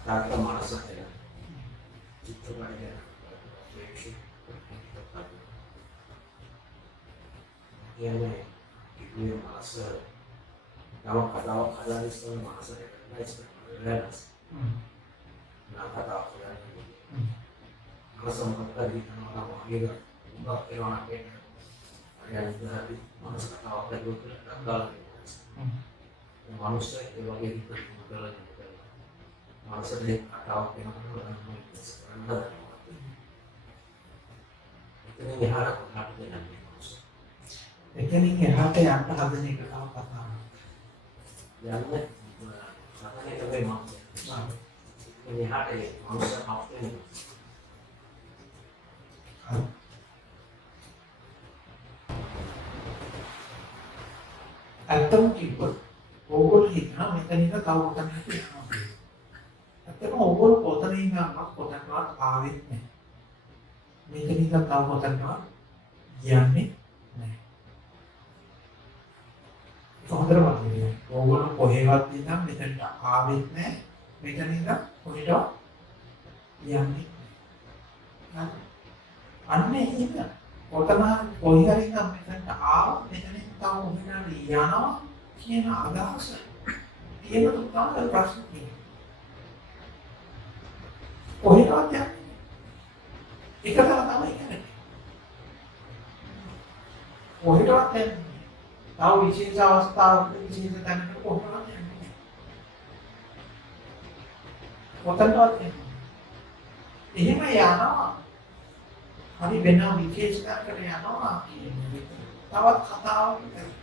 Kata malas ya, itu kan ya, dia nih, itu yang malas. Kalau kata itu malas ya, malas. Nah kata aku ya, malas sama kata di orang gitu, enggak orang apa yang dari malas kata aku itu gagal. Manusia itu lagi itu gagal. Malas deh kata aku yang orang itu yang diharap aku dengan manusia. එතනින් එහාට යන්න හදන එක තව කතාවක්. යන්නේ සතනේ තමයි මාත්. මේ එහාට මනුෂ්‍ය හප්පේ. ඇත්තම කිව්වොත් ඕගොල්ලෝ හිතනවා මෙතන ඉඳන් තව කොතනකට යනවා. ඇත්තම ඕගොල්ලෝ කොතන ඉඳන්වත් කොතනකට ආවෙත් නැහැ. මෙතන ඉඳන් තව කොතනකට යන්නේ නැහැ. හොඳට මතකයි. ඕගොල්ලෝ කොහෙවත් ඉඳන් මෙතනට ආවෙත් නැහැ. මෙතන ඉඳන් කොහෙටවත් යන්නේ නැහැ. අන්න එහෙම කොතන කොයි හරි ඉඳන් මෙතනට ආව මෙතනින් තව කොහෙන්ද යනවා කියන අදහස තියෙන තුන්වන ප්‍රශ්නේ. කොහෙටවත් යන්නේ එක තමයි කියන්නේ. කොහෙටවත් යන්නේ තව විශේෂ අවස්ථාවක විශේෂ තැනකට කොහොමද යන්නේ? කොතනවත් යන්නේ. එහෙම යනවා. හරි වෙන විශේෂ තැනකට යනවා කියන්නේ. තවත් කතාවක් විතරයි.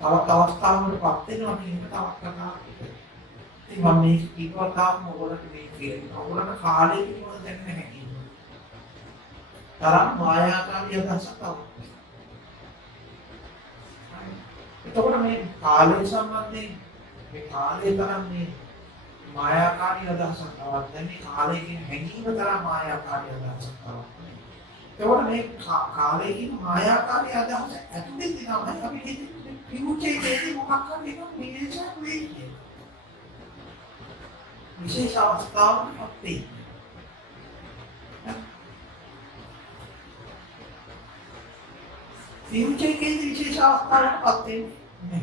තවත් අවස්ථාවකටපත් වෙනවා කියන තවත් කතාවක් විතරයි. ඉතින් මම මේ කිව්වා තාම ඔයගොල්ලන්ට මේ කියන්නේ. ඔයගොල්ලන්ට කාලේ කිව්වද දැන් නැහැ කියන්නේ. තරම් මායාකාරී අදහසක් තමයි. එතකොට මේ කාලය සම්බන්ධයෙන් මේ කාලේ තරම් මේ මායාකාරී අදහසක් තවත් නැහැ. මේ කාලය කියන හැඟීම තරම් මායාකාරී අදහසක් තවත්. එතකොට මේ කාලය කියන මායාකාරී අදහස ඇතුළේ තියෙනවා අපි හිතන්නේ විමුක්තියේදී මොකක් හරි එකක් විශේෂයක් වෙන්නේ. විශේෂ අවස්ථාවක් තියෙනවා. විමුක්තියේදී විශේෂ අවස්ථාවක් තියෙනවා.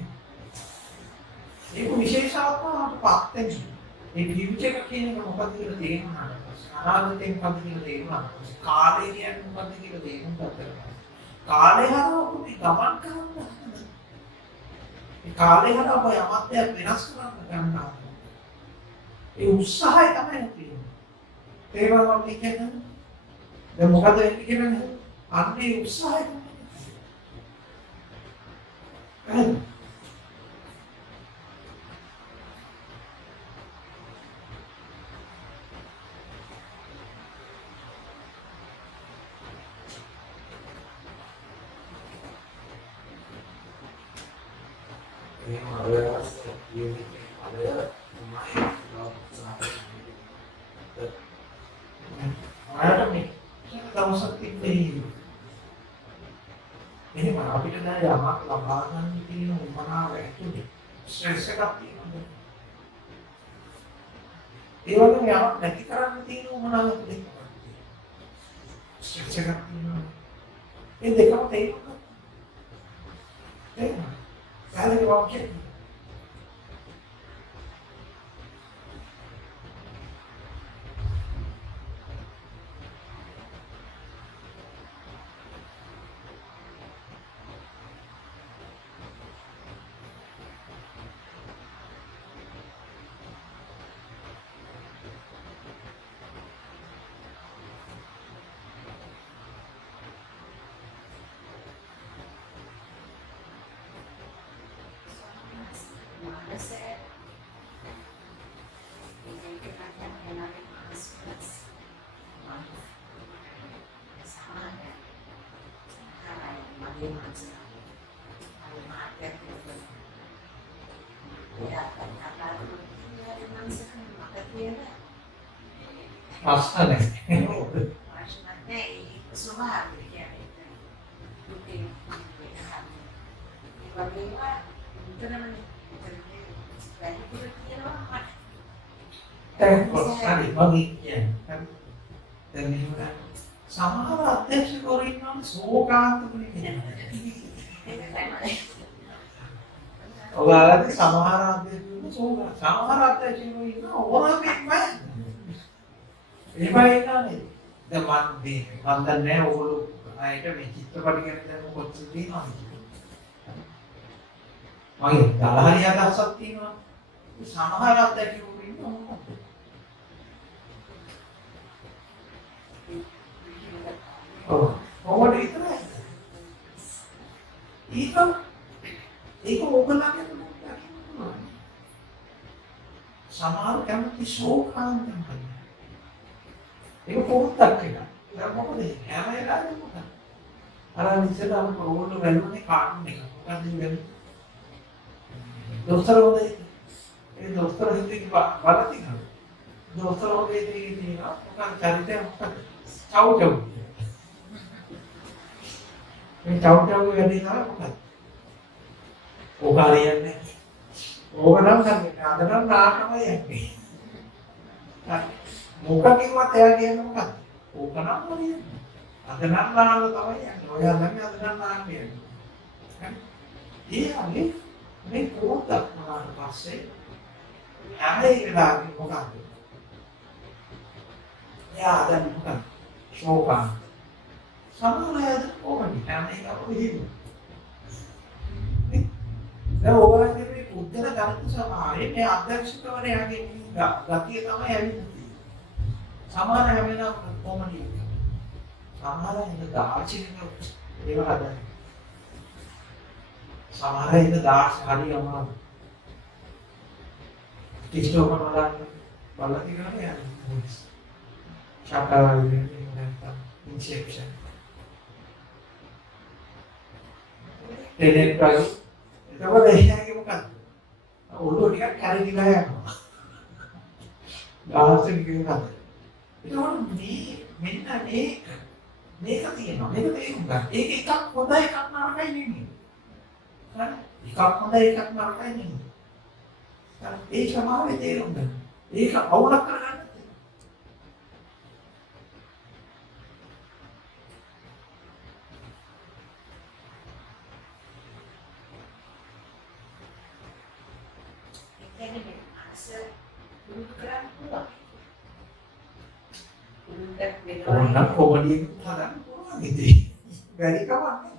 ඒක විශේෂ අවස්ථාවක් තියෙනවා. ඒ විමුක්තිය කියන එක මොකක්ද කියලා තේරුම් ගන්න. අනාගතයෙන් මොකක්ද කියලා තේරුම් ගන්න. කාලය කියන්නේ මොකක්ද කියලා තේරුම් ගන්න. කාලය හරහා ඔබ ගමන් කරන්න. ඒ කාලය හරහා ඔබ යමක් වෙනස් කරන්න ගන්නවා. ඒ උත්සාහය තමයි තියෙන්නේ. තේරුම් ගන්න. දැන් මොකද වෙන්නේ කියන්නේ? අන්නේ උත්සාහය තමයි. අපිට දැන් යමක් ලබා ගන්න තියෙන උමනාව ඇතුලේ ස්ට්‍රෙස් එකක් තියෙනවා. ඒ වගේම යමක් නැති කරන්න තියෙන උමනාව ඇතුලේ ස්ට්‍රෙස් එකක් තියෙනවා. ඒ දෙකම තේරුම් ගන්න. ඒක වාක්‍යය. ප්‍රශ්න නැහැ. හරි මගේ කියන්නේ. දැන් මෙහෙම සමහර අධ්‍යක්ෂකවරු ඉන්නවා ශෝකාන්තකනේ කියන්නේ. ඔයාලගේ සමහර අධ්‍යක්ෂකවරු සමහර අධ්‍යක්ෂකවරු ඉන්නවා ඕනෑමයි. එහෙමයි නේද? දැන් මම දන්නේ ඔයගොල්ලෝ අයිට මේ චිත්‍රපට ගැන දැන් කොච්චර තියෙනවද? මගේ දලහරිය අදහසක් තියෙනවා. සමහර අධ්‍යක්ෂකවරු ඉන්නවා. ඔව් විතරයි. ඒක ඕගොල්ලන්ගේ දුක්ඛ. සමහර කැමති ශෝකාන්තම් කරනවා. ඒක පොත්තක් එක. ඒක මොකද? හැම වෙලාවෙම මොකද? අර ඉස්සරහම ඕගොල්ලෝ වැළුනේ කාටුන් එක. මොකද වෙන්නේ? දොස්තර හොදේ. ඒ දොස්තර හිතේ බලති නේද? දොස්තර හොදේ තියෙනවා. මොකද චරිතය මොකද? චව්. මේ චව් වැඩි නෑ මොකද? ඕක හරියන්නේ. ඕක නම් ගන්න. අද නම් නාටකමයි යන්නේ. මොකකින්වත් එයා කියන්නේ මොකද? ඕක නම් හරියන්නේ. අද නම් නාන තමයි යන්නේ. ඔයා නම් අද නම් නාන යන්නේ. හරි? මේ පොතක් වුණාට පස්සේ හැම එකලාගේ මොකක්ද? එයා දැන් මොකක්ද? ශෝකා. සමහරවිට ඕකනේ හැම එකම විහිදු. දැන් ඕගොල්ලන්ගේ මේ උත්තර ගන්න සමායේ මේ අධ්‍යක්ෂකවරයාගේ ගතිය තමයි ඇවිත් සමහර හැම වෙලාවකම කොමඩි. සමහර ඉන්න දාර්ශනික ඒව හදන්නේ. සමහර ඉන්න දාර්ශ හරියම ටිස්ටෝකන් බලන්න බලතිගන්නේ යන්නේ. ශාකාරයි නැත්නම් ඉන්සෙප්ෂන්. එතෙන් ප්‍රයි එතකොට එයාගේ මොකක්ද? ඔළුව ටිකක් කැරකිලා යනවා. දාර්ශනික මොකක්ද? ඒකෝට මෙන්න මේක තියෙනවා. මේක තේරුම්ගන්න. ඒක එකක් හොඳයි එකක් නරකයි නෙමෙයි. හරි? එකක් හොඳයි එකක් නරකයි නෙමෙයි. හරි? ඒ සමාවේ තේරුම්ගන්න. ඒක අවුලක් කරගන්න. Orang komedi kadang kurang gitu. Dari kawan.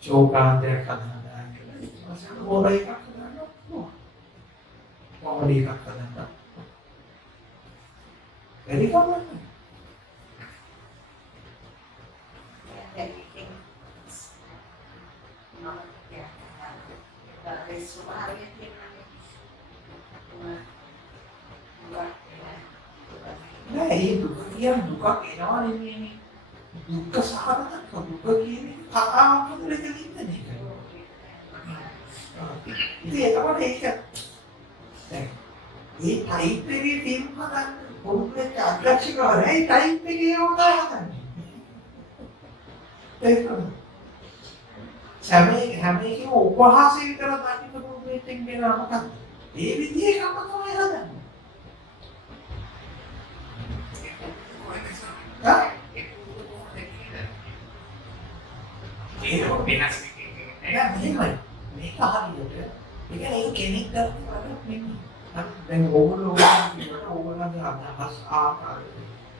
Coba dia kadang-kadang. Masa boleh kadang-kadang. Komedi kadang-kadang. Dari kawan. Nah, itu kemudian duka enawan ini duka sahabat duka kini apa boleh kita nih itu ya kawan ikat ini type ini tim kan boleh ada sih kalau ini type ini yang mana kami ini उपहास ही तरह ताकि तो boleh tinggal apa kan ini dia kamu tuh ada ඒක වෙනස් එකක් නෙමෙයි. මේක හරියට. ඒ කියන්නේ ඒක කෙනෙක් කරන්නේ නෙමෙයි. දැන් ඕගොල්ලෝ කියනකොට ඕගොල්ලන්ගේ අදහස් ආකාරය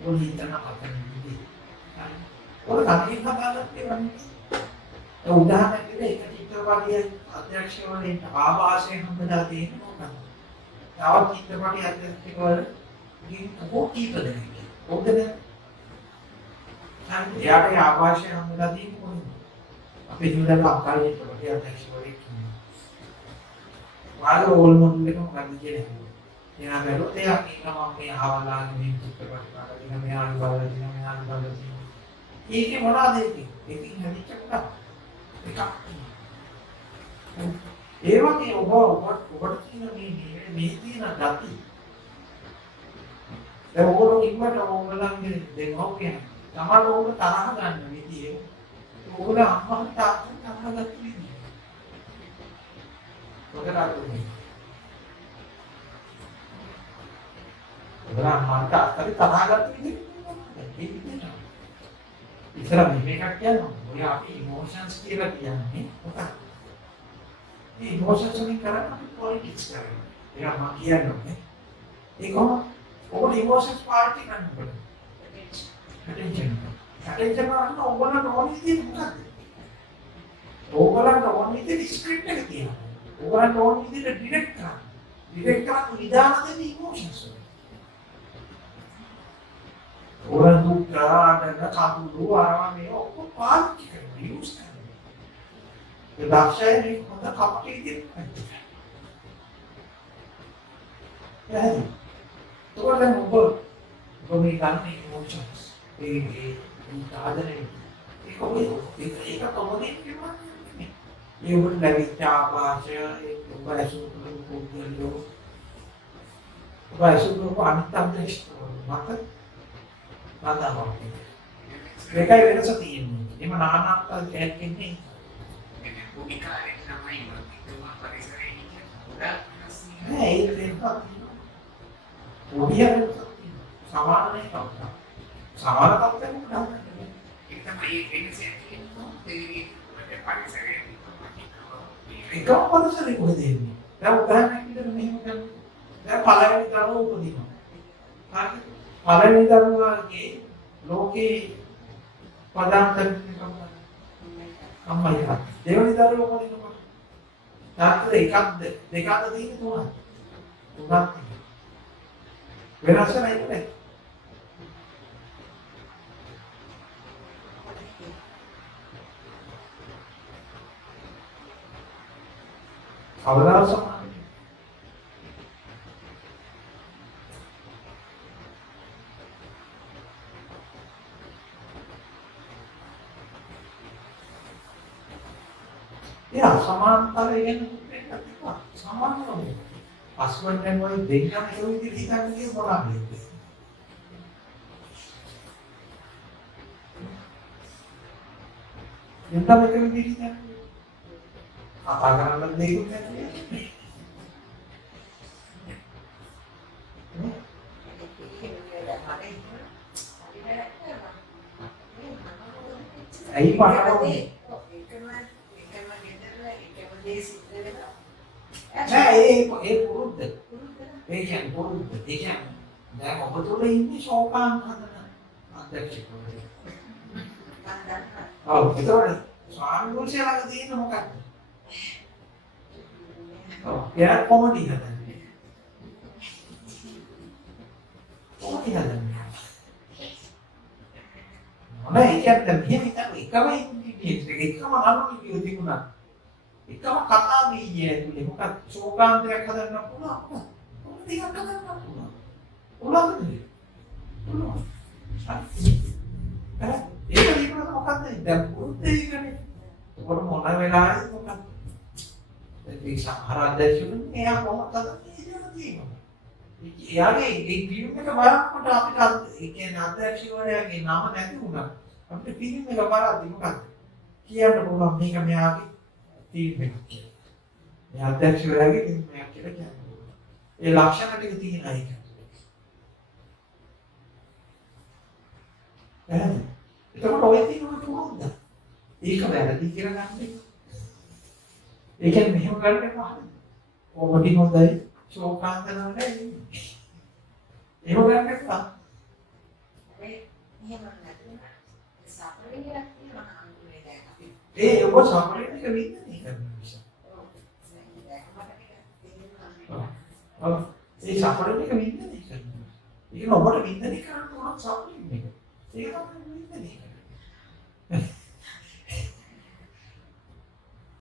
ඕන හිතන අපිට. ඔය කටින් හදාගන්න ඒවනේ. ඒ උදාහරණයක් එක චිත්‍රපටයේ අධ්‍යක්ෂකවරයෙක් ආభాසයෙන් හම්බලා තියෙන මොකක්ද? තවත් චිත්‍රපටයේ අධ්‍යක්ෂකවරගෙන් කීප දෙනෙක්. ඔබද එයාට ආభాෂය හම්බලා තියෙන්නේ කොහොමද? අපි හිතන අක්කාලේ ප්‍රොජෙක්ට් අධ්‍යක්ෂකවරයෙක් ඉන්නවා. වාගේ රෝල් මොඩල් එක මොකක්ද කියන්නේ? එයා බැලුවොත් එයා කියනවා මම මේ අහවලාගේ මේ චිත්‍රපට බලලා මෙයාට බලලා තියෙනවා මෙයාට බලලා තියෙනවා. ඒකේ මොනවද ඒකේ? ඒකෙන් හැදිච්ච එකක්. ඒ වගේ ඔබට තියෙන මේ තියෙන gati. දැන් ඔයගොල්ලෝ ඉක්මනට ඔයගොල්ලන්ගේ දෙන්නෝ කියන්නේ තමයි ඔයගොල්ලෝ තරහ ගන්න විදිය. ඔයගොල්ලෝ අම්මට තාත්තට තරහ ගන්න විදිය. කරන්නේ. ඔබලා මන්ට අත්තරි තරහගත්ත විදිහට ඉතල මේකක් කියනවා. ඔය අපි ඉමෝෂන්ස් කියලා කියන්නේ මොකක්ද? මේ ඉමෝෂන්ස් වලින් කරන්නේ අපි පොලිටික්ස් කරනවා. ඒක මම කියන්නේ. ඒක ඔබ ඉමෝෂන්ස් පාර්ටි කරනවා. attention. attention ගන්න ඔබලා ඕනේ විදිහට මොකක්ද? ඔබලා ඕනේ විදිහට ස්ක්‍රිප්ට් එක තියෙනවා. ඔබලා ඕනේ විදිහට ඩිරෙක්ට් කරන්න. ඩිරෙක්ට් කරන්න විධාන දෙන්නේ emotions. orang duka dan kabulu orang ini oh pakai virus kan kedaksa ini kita pakai itu ya itu kan ngobrol pemikiran emotions ini ada nih itu kemudian gimana ini ya udah dari siapa saya itu bahasa dulu bahasa dulu antam deh maka Nada mau. Mereka itu seperti ini. Ini anak-anak kayak ini. Itu Udah sama nih kau. Sama kau kan bukan. Kita main ini sih di depan saya. Kau pada sering buat ini. Kau kan kita memang kan paling kalau begini. පළවෙනි දරුවාගේ ලෝකේ පදාන්තර අම්මයි තා. දෙවෙනි දරුවා මොනිනකොට? තාත්තට එකක්ද දෙකක්ද තියෙන්නේ තුනක්. තුනක්. වෙනස් නැහැ. කවදාවත් සමාන ya සමාන්තරයෙන් එකක් සමානව හස්බන්ඩ් ඇන්ඩ් වයිෆ් දෙන්නම ඒ විදිහට හිතන්නේ මොනවද? දෙන්නම එක විදිහට හිතන්නේ. කතා කරන්න දෙයක් නැහැ. ඇයි පාටවන්නේ? ඒ පුරුද්ද. ඒ කියන්නේ පුරුද්ද. ඒ කියන්නේ දැන් ඔබ තුල ඉන්නේ ශෝකාන් හදන අධ්‍යක්ෂකවරයෙක්. ඔව් ඒතකොට ස්වාමීන් වහන්සේ ළඟ තියෙන මොකක්ද? ඔව් එයා කොමඩි හදන්නේ. කොමඩි හදන්නේ. මොනවා ඒ කියන්නේ මෙහෙම එකම අනුකම්පාව තිබුණා. එකම කතා වීදියේ ඇතුලේ මොකක්ද ශෝකාන්තයක් හදන්න පුළුවන්. මොකද ටිකක් හදන්න පුළුවන්. පුළුවන්ද? පුළුවන්. ඒක විතරක් මොකක්ද? දැන් පුරුද්දේ ඉන්නේ. මොකද මොන වෙලාවෙද මොකක්ද? ඒ සමහර අධ්‍යක්ෂකතුන් එයා කොහොමද තියෙනවා. එයාගේ ඒ ෆිල්ම් එක බලනකොට අපිට ඒ කියන්නේ අධ්‍යක්ෂකවරයාගේ නම නැති වුණා. අපිට ෆිල්ම් එක බලද්දි මොකක්ද? කියන්න පුළුවන් මේක මෙයාගේ ටීම් එකක් කියලා. මේ අධ්‍යක්ෂකවරයාගේ ටීම් එකක් කියලා කියන්නේ. ඒ ලක්ෂණ ටික තියෙන අය. එතකොට ඔය තියෙන පුරුද්ද. ඒක වැරදි කියලා ගන්න. ඒ කියන්නේ මෙහෙම කරන්න එපා. කොහොමද හොඳයි ශෝකාන්ත නෝනේ. එහෙම ගන්න එපා. එහෙම නැත්නම් සාපරිණයක් තියෙනවා අනුනේ දැන් අපි. ඒ ඔබ සාපරිණයක වින්දනය කරන නිසා. ඔව්. ඒ සාපරිණයක වින්දනය කරනවා. ඒක ඔබට වින්දනය කරන්න ඕන සාපරිණයක. ඒක තමයි වින්දනය.